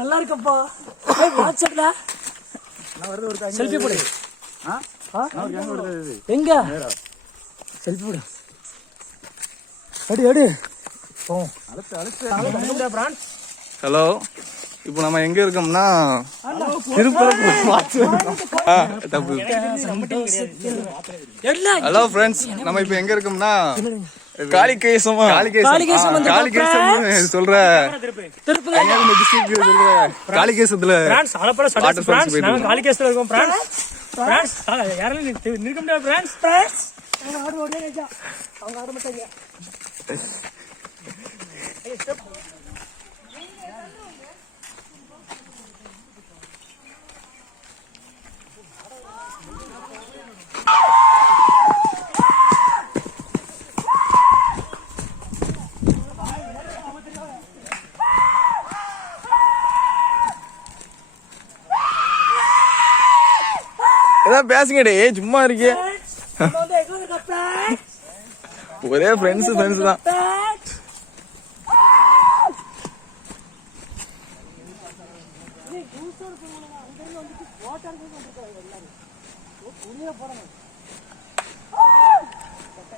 நல்லா இருக்கப்பா. செல்ஃபி போடு. எங்க செல்ஃபி போடு. அடி ஹலோ, இப்போ நம்ம எங்க இருக்கோம்னா ஹலோ ஃப்ரெண்ட்ஸ், நம்ம இப்போ எங்க இருக்கோம்னா காளிகேசம் சொல்ற காளிகேசத்துல காளிகேசத்துல இருக்கோம். யாராலும் நிற்க முடியாது. அவங்க ஆட மாட்டாங்க. ஏதாவது பேசுங்கடே, சும்மா இருக்கே. ஒரே ஃப்ரெண்ட்ஸ் தான்.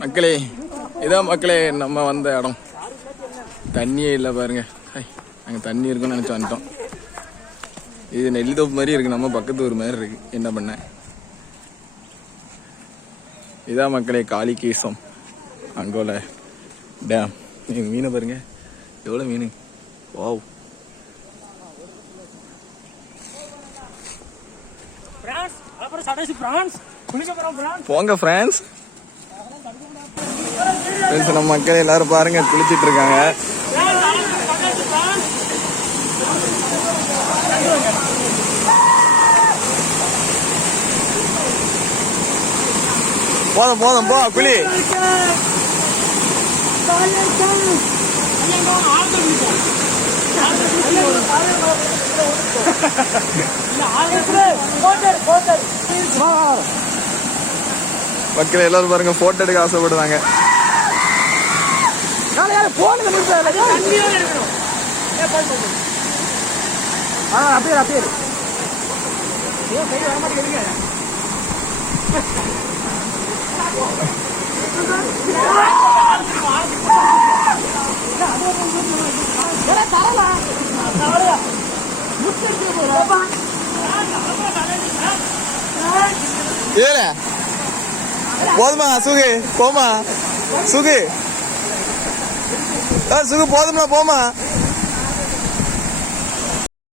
மக்களே, இதான் மக்களே நம்ம வந்த இடம். தண்ணியே இல்லை பாருங்க. அங்கே தண்ணி இருக்குன்னு நினச்சி வந்துட்டோம். இது நெல்லித்தோப்பு மாதிரி இருக்கு, நம்ம பக்கத்து ஊர் மாதிரி இருக்கு. என்ன பண்ண, இதான் மக்களே காளிகேசம் அங்கோல டேம். நீங்கள் மீனை பாருங்க, எவ்வளோ மீன். வாவ். போங்க ஃப்ரெண்ட்ஸ். நம்ம மக்கள் எல்லாரும் பாருங்க குளிச்சிட்டு இருக்காங்க. போதும் போ குளி. மக்கள் எல்லாரும் பாருங்க போட்டோ எடுக்க ஆசைப்படுறாங்க. போதுமா சுகு, போமா சுகு, சுகு போதுமா, போமா.